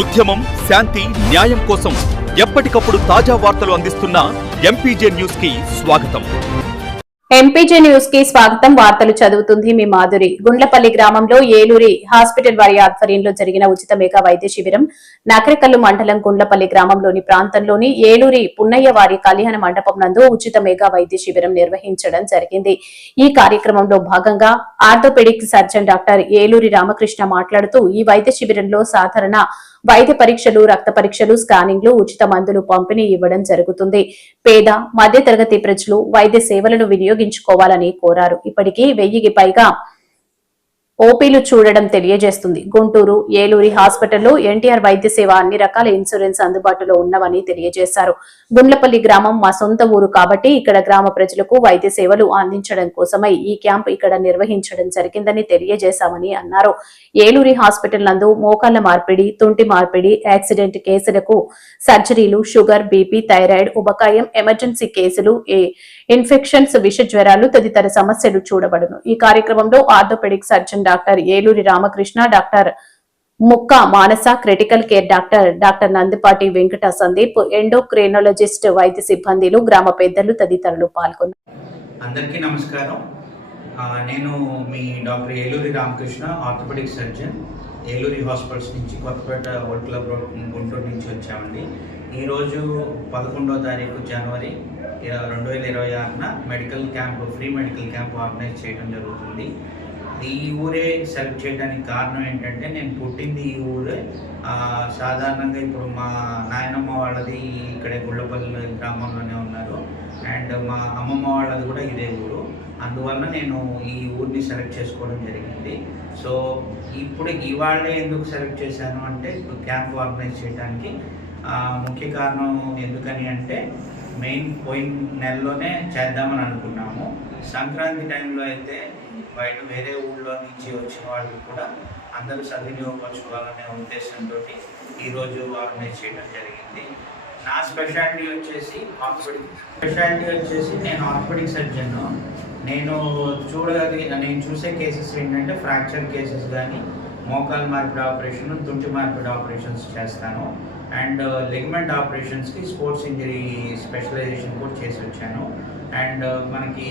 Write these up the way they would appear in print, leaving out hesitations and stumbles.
ఉద్యమం, శాంతి, న్యాయం కోసం ఎప్పటికప్పుడు తాజా వార్తలు అందిస్తున్న ఎంపీజే న్యూస్ కి స్వాగతం. ఎంపీజే న్యూస్ కి స్వాగతం. వార్తలు చదువుతుంది మీ మాధురి. గుండ్లపల్లి గ్రామంలో ఏలూరి హాస్పిటల్ వారి ఆధ్వర్యంలో జరిగిన ఉచిత మెగా వైద్య శిబిరం నకరికల్లు మండలం గుండ్లపల్లి గ్రామంలోని ప్రాంతంలోని ఏలూరి పున్నయ్య వారి కళ్యాణ మండపం నందు ఉచిత మెగా వైద్య శిబిరం నిర్వహించడం జరిగింది. ఈ కార్యక్రమంలో భాగంగా orthopedic surgeon doctor Eluri Ramakrishna మాట్లాడుతూ ఈ వైద్య శిబిరంలో సాధారణ వైద్య పరీక్షలు, రక్త పరీక్షలు, స్కానింగ్లు, ఉచిత మందులు పంపిణీ ఇవ్వడం జరుగుతుంది. పేద, మధ్యతరగతి ప్రజలు వైద్య సేవలను వినియోగించుకోవాలని కోరారు. ఇప్పటికీ 1000కి పైగా ఓపీలు చూడడం తెలియజేస్తుంది. గుంటూరు, ఏలూరి హాస్పిటల్లో ఎన్టీఆర్ వైద్య సేవ, అన్ని రకాల ఇన్సూరెన్స్ అందుబాటులో ఉన్నవని తెలియజేశారు. గుండ్లపల్లి గ్రామం మా సొంత ఊరు కాబట్టి ఇక్కడ గ్రామ ప్రజలకు వైద్య సేవలు అందించడం కోసమై ఈ క్యాంప్ ఇక్కడ నిర్వహించడం జరిగిందని తెలియజేశామని అన్నారు. ఏలూరి హాస్పిటల్ నందు మోకాళ్ల మార్పిడి, తుంటి మార్పిడి, యాక్సిడెంట్ కేసులకు సర్జరీలు, షుగర్, బీపీ, థైరాయిడ్, ఉబకాయం, ఎమర్జెన్సీ కేసులు, ఇన్ఫెక్షన్స్, విష జ్వరాలు తదితర సమస్యలు చూడబడును. ఈ కార్యక్రమంలో orthopedic surgeon doctor Eluri Ramakrishna, doctor Mukka Manasa, critical care doctor Nandipati Venkata Sandeep, endocrinologist, వైద్య సిబ్బందిలు, గ్రామ పెద్దలు తదితరులు పాల్గొన్నారు. అందరికీ నమస్కారం. నేను మీ doctor Eluri Ramakrishna, orthopedic surgeon, Eluri hospitals నుంచి Kothapeta old club road Guntur నుంచి వచ్చామండి. ఈరోజు 11వ తారీఖు జనవరి 2026న medical camp, free medical camp organise చేయడం జరుగుతుంది. ఈ ఊరే సెలెక్ట్ చేయడానికి కారణం ఏంటంటే నేను పుట్టింది ఈ ఊరే. సాధారణంగా ఇప్పుడు మా నాయనమ్మ వాళ్ళది ఇక్కడే గుళ్ళపల్లి గ్రామంలోనే ఉన్నారు, అండ్ మా అమ్మమ్మ వాళ్ళది కూడా ఇదే ఊరు. అందువల్ల నేను ఈ ఊరిని సెలెక్ట్ చేసుకోవడం జరిగింది. సో ఇప్పుడు ఇవాళే ఎందుకు సెలెక్ట్ చేశాను అంటే క్యాంప్ ఆర్గనైజ్ చేయడానికి ముఖ్య కారణం ఎందుకని అంటే మెయిన్ పోయిన నెలలోనే చేద్దామని అనుకున్నాము. సంక్రాంతి టైంలో అయితే బయట వేరే ఊళ్ళో నుంచి వచ్చిన వాళ్ళు కూడా అందరూ సద్వినియోగపరచుకోవాలనే ఉద్దేశంతో ఈరోజు ఆర్గనైజ్ చేయడం జరిగింది. నా స్పెషాలిటీ వచ్చేసి నేను ఆర్థోపెడిక్ సర్జన్. నేను చూసే కేసెస్ ఏంటంటే ఫ్రాక్చర్ కేసెస్ కానీ, మోకాలు మార్పిడి ఆపరేషన్, తుంటి మార్పిడి ఆపరేషన్స్ చేస్తాను. అండ్ లెగ్మెంట్ ఆపరేషన్స్కి స్పోర్ట్స్ ఇంజరీ స్పెషలైజేషన్ కూడా చేసి వచ్చాను. అండ్ మనకి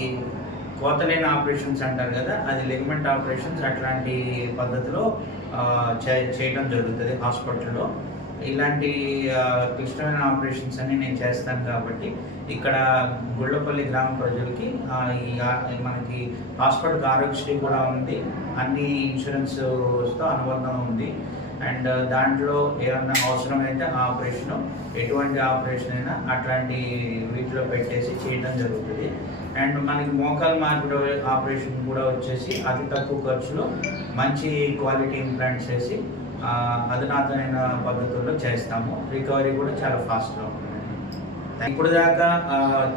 కోతలేని ఆపరేషన్స్ అంటారు కదా, అది లెగ్మెంట్ ఆపరేషన్స్ అట్లాంటి పద్ధతిలో చేయడం జరుగుతుంది హాస్పిటల్లో. ఇలాంటి క్లిష్టమైన ఆపరేషన్స్ అన్ని నేను చేస్తాను కాబట్టి ఇక్కడ గుళ్ళపల్లి గ్రామ ప్రజలకి మనకి హాస్పిటల్కి ఆరోగ్యశ్రీ కూడా ఉంది, అన్ని ఇన్సూరెన్స్తో అనుబంధం ఉంది. అండ్ దాంట్లో ఏమన్నా అవసరమైతే ఆపరేషను, ఎటువంటి ఆపరేషన్ అయినా అట్లాంటి వీటిలో పెట్టేసి చేయడం జరుగుతుంది. అండ్ మనకి మోకాలు మార్పిడి ఆపరేషన్ కూడా వచ్చేసి అతి తక్కువ ఖర్చులో మంచి క్వాలిటీ ఇంప్లాంట్స్ వేసి అధునాతనమైన పద్ధతుల్లో చేస్తాము. రికవరీ కూడా చాలా ఫాస్ట్గా ఉంటుంది. ఇప్పుడు దాకా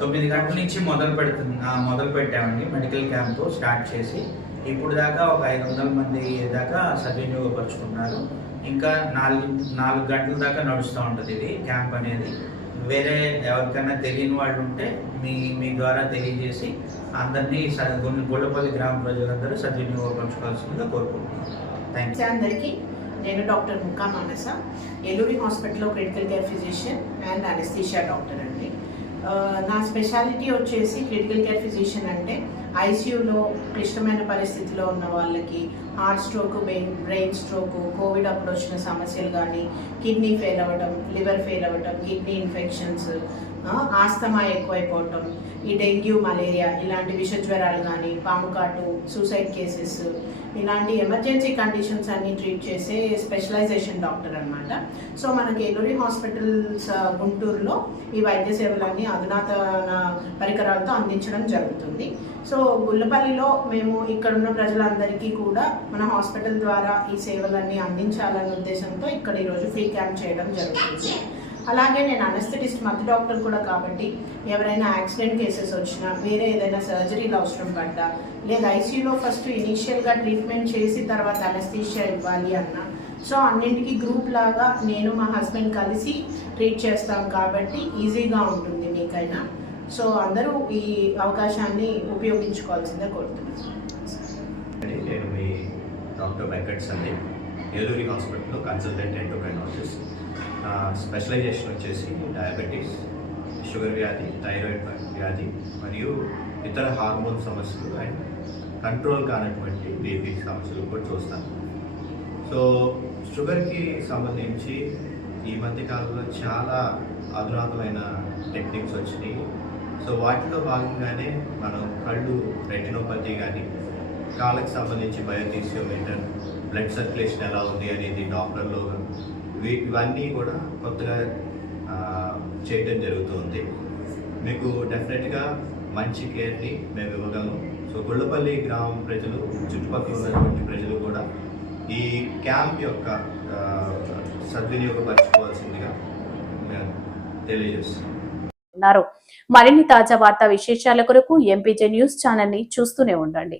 9 గంటల నుంచి మొదలు పెట్టామండి మెడికల్ క్యాంప్ స్టార్ట్ చేసి. ఇప్పుడు దాకా ఒక 500 మంది దాకా సద్వినియోగపరుచుకున్నారు. ఇంకా 4 గంటల దాకా నడుస్తూ ఉంటుంది ఇది క్యాంప్ అనేది. వేరే ఎవరికైనా తెలియని వాళ్ళు ఉంటే మీ ద్వారా తెలియజేసి అందరినీ గుళ్ళపల్లి గ్రామ ప్రజలందరూ సద్వినియోగపరచుకోవాల్సిందిగా కోరుకుంటున్నాను. Thank you. అందరికీ నేను డాక్టర్ ముక్కా మానస, ఏలూరి హాస్పిటల్లో critical care physician and anaesthesia doctor అండి. నా స్పెషాలిటీ వచ్చేసి క్రిటికల్ కేర్ ఫిజిషియన్ అంటే ఐసీయూలో క్లిష్టమైన పరిస్థితిలో ఉన్న వాళ్ళకి heart stroke, brain stroke, Covid అప్పుడు వచ్చిన సమస్యలు కానీ, కిడ్నీ ఫెయిల్ అవ్వడం, లివర్ ఫెయిల్ అవ్వడం, కిడ్నీ ఇన్ఫెక్షన్స్, ఆస్తమా ఎక్కువైపోవటం, ఈ డెంగ్యూ, మలేరియా ఇలాంటి విష జ్వరాలు కానీ, పాము కాటు, సూసైడ్ కేసెస్, ఇలాంటి ఎమర్జెన్సీ కండిషన్స్ అన్ని ట్రీట్ చేసే స్పెషలైజేషన్ డాక్టర్ అనమాట. సో మనకి ఏలూరి హాస్పిటల్స్ గుంటూరులో ఈ వైద్య సేవలన్నీ అధునాతన పరికరాలతో అందించడం జరుగుతుంది. సో గుళ్ళపల్లిలో మేము ఇక్కడున్న ప్రజలందరికీ కూడా మన హాస్పిటల్ ద్వారా ఈ సేవలన్నీ అందించాలనే ఉద్దేశంతో ఇక్కడ ఈరోజు ఫ్రీ క్యాంప్ చేయడం జరుగుతుంది. అలాగే నేను అనస్థెటిస్ట్, మధ్య డాక్టర్ కూడా కాబట్టి ఎవరైనా యాక్సిడెంట్ కేసెస్ వచ్చినా, వేరే ఏదైనా సర్జరీలు అవసరం పడ్డా, లేదా ఐసీయూలో ఫస్ట్ ఇనీషియల్గా ట్రీట్మెంట్ చేసి తర్వాత అనస్థీషియా ఇవ్వాలి అన్నా, సో అన్నింటికి గ్రూప్ లాగా నేను మా హస్బెండ్ కలిసి ట్రీట్ చేస్తాం కాబట్టి ఈజీగా ఉంటుంది మీకైనా. సో అందరూ ఈ అవకాశాన్ని ఉపయోగించుకోవాల్సిందే కోరుతున్నాను. నేను మీ డాక్టర్ వెంకట సందీప్, ఏలూరి హాస్పిటల్లో కన్సల్టెంట్ ఎండోక్రైనాలజిస్ట్. స్పెషలైజేషన్ వచ్చేసి డయాబెటీస్, షుగర్ వ్యాధి, థైరాయిడ్ వ్యాధి మరియు ఇతర హార్మోన్ సమస్యలు అండ్ కంట్రోల్ కానటువంటి బీపీ సమస్యలు కూడా చూస్తాను. సో షుగర్కి సంబంధించి ఈ మధ్యకాలంలో చాలా అధునాతమైన టెక్నిక్స్ వచ్చినాయి. సో వాటిలో భాగంగానే మనం కళ్ళు రెటినోపతి కానీ, కాళ్ళకి సంబంధించి బయోథిసియోమీటర్, బ్లడ్ సర్క్యులేషన్ ఎలా ఉంది అనేది డాక్టర్లు ఇవన్నీ కూడా కొత్తగా చేయడం జరుగుతుంది. మీకు డెఫినెట్గా మంచి కేర్ని మేము ఇవ్వగలం. సో గుళ్ళపల్లి గ్రామం ప్రజలు, చుట్టుపక్కల ఉన్నటువంటి ప్రజలు కూడా ఈ క్యాంప్ యొక్క సద్వినియోగపరచుకోవాల్సిందిగా మేము తెలియజేస్తున్నాం. మరిన్ని తాజా వార్తా విశేషాల కొరకు ఎంపీజే న్యూస్ ఛానల్ ని చూస్తూనే ఉండండి.